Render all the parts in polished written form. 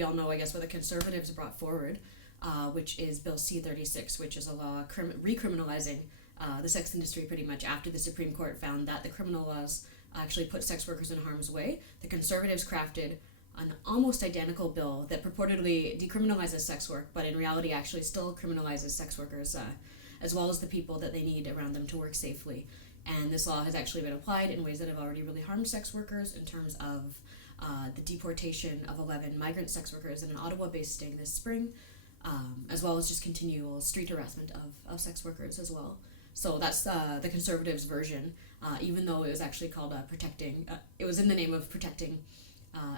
we all know, I guess, what the Conservatives brought forward, which is Bill C-36, which is a law recriminalizing the sex industry pretty much after the Supreme Court found that the criminal laws actually put sex workers in harm's way. The Conservatives crafted an almost identical bill that purportedly decriminalizes sex work, but in reality actually still criminalizes sex workers, as well as the people that they need around them to work safely. And this law has actually been applied in ways that have already really harmed sex workers in terms of the deportation of 11 migrant sex workers in an Ottawa-based sting this spring, as well as just continual street harassment of sex workers as well. So that's the Conservatives' version, even though it was actually called protecting, it was in the name of protecting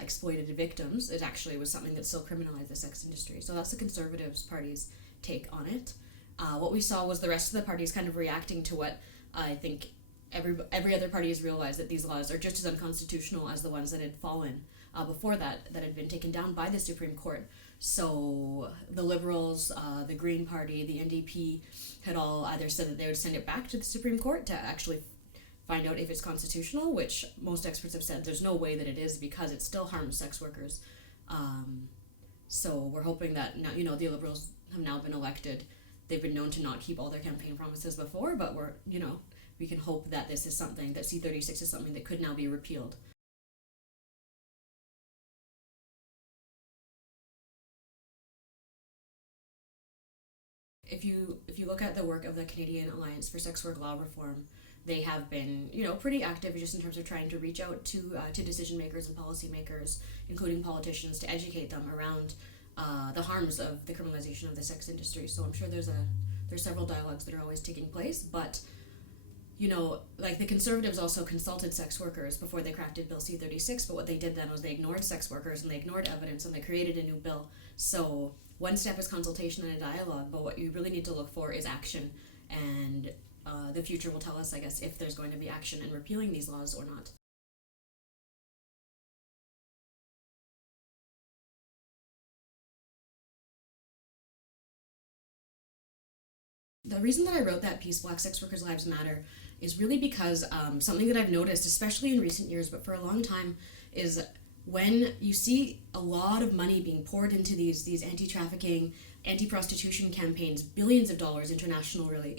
exploited victims. It actually was something that still criminalized the sex industry. So that's the Conservatives' party's take on it. What we saw was the rest of the parties kind of reacting to what I think every other party has realized, that these laws are just as unconstitutional as the ones that had fallen before that had been taken down by the Supreme Court. So the Liberals, the Green Party, the NDP had all either said that they would send it back to the Supreme Court to actually find out if it's constitutional, which most experts have said there's no way that it is, because it still harms sex workers. So we're hoping that now, the Liberals have now been elected. They've been known to not keep all their campaign promises before, but we can hope that this is something, that C-36 is something that could now be repealed. If you look at the work of the Canadian Alliance for Sex Work Law Reform, they have been, pretty active just in terms of trying to reach out to decision makers and policy makers, including politicians, to educate them around the harms of the criminalization of the sex industry. So I'm sure there's several dialogues that are always taking place, but like the Conservatives also consulted sex workers before they crafted Bill C-36, but what they did then was they ignored sex workers and they ignored evidence and they created a new bill. So one step is consultation and a dialogue, but what you really need to look for is action, and the future will tell us, I guess, if there's going to be action in repealing these laws or not. The reason that I wrote that piece, Black Sex Workers' Lives Matter, is really because something that I've noticed, especially in recent years, but for a long time, is when you see a lot of money being poured into these anti-trafficking, anti-prostitution campaigns, billions of dollars internationally,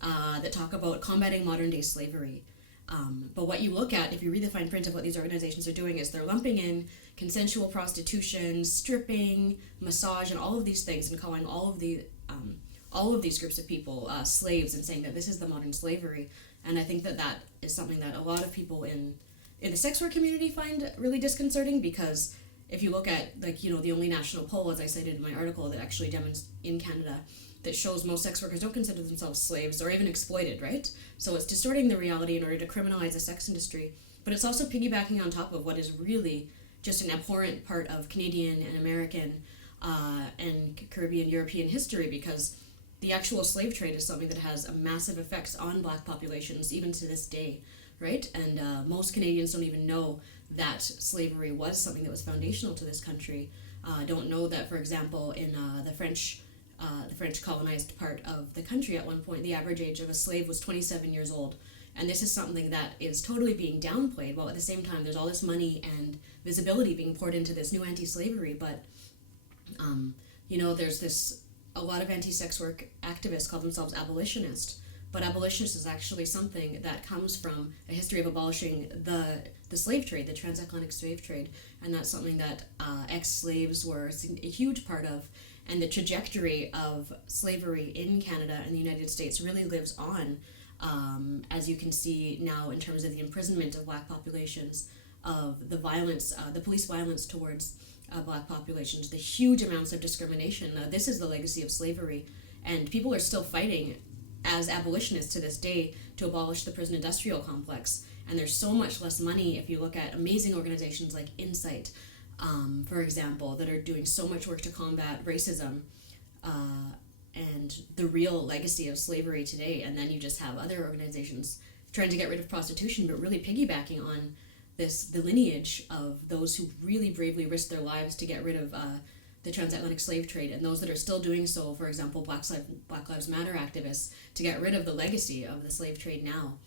that talk about combating modern-day slavery. But what you look at, if you read the fine print of what these organizations are doing, is they're lumping in consensual prostitution, stripping, massage, and all of these things, and calling all of these groups of people slaves, and saying that this is the modern slavery. And I think that is something that a lot of people in the sex work community find really disconcerting, because if you look at, the only national poll, as I cited in my article, that actually demonstrates in Canada, that shows most sex workers don't consider themselves slaves or even exploited, right? So it's distorting the reality in order to criminalize the sex industry, but it's also piggybacking on top of what is really just an abhorrent part of Canadian and American and Caribbean, European history, because the actual slave trade is something that has a massive effects on Black populations, even to this day, right? And most Canadians don't even know that slavery was something that was foundational to this country. Don't know that, for example, in the French colonized part of the country, at one point, the average age of a slave was 27 years old. And this is something that is totally being downplayed, while at the same time there's all this money and visibility being poured into this new anti-slavery. But, there's a lot of anti-sex work activists call themselves abolitionists. But abolitionist is actually something that comes from a history of abolishing the slave trade, the transatlantic slave trade. And that's something that ex-slaves were a huge part of. And the trajectory of slavery in Canada and the United States really lives on, as you can see now in terms of the imprisonment of Black populations, of the violence, the police violence towards Black populations, the huge amounts of discrimination. This is the legacy of slavery, and people are still fighting as abolitionists to this day to abolish the prison industrial complex. And there's so much less money if you look at amazing organizations like Insight, for example, that are doing so much work to combat racism and the real legacy of slavery today. And then you just have other organizations trying to get rid of prostitution, but really piggybacking on the lineage of those who really bravely risked their lives to get rid of the transatlantic slave trade, and those that are still doing so, for example, Black Lives Matter activists, to get rid of the legacy of the slave trade now.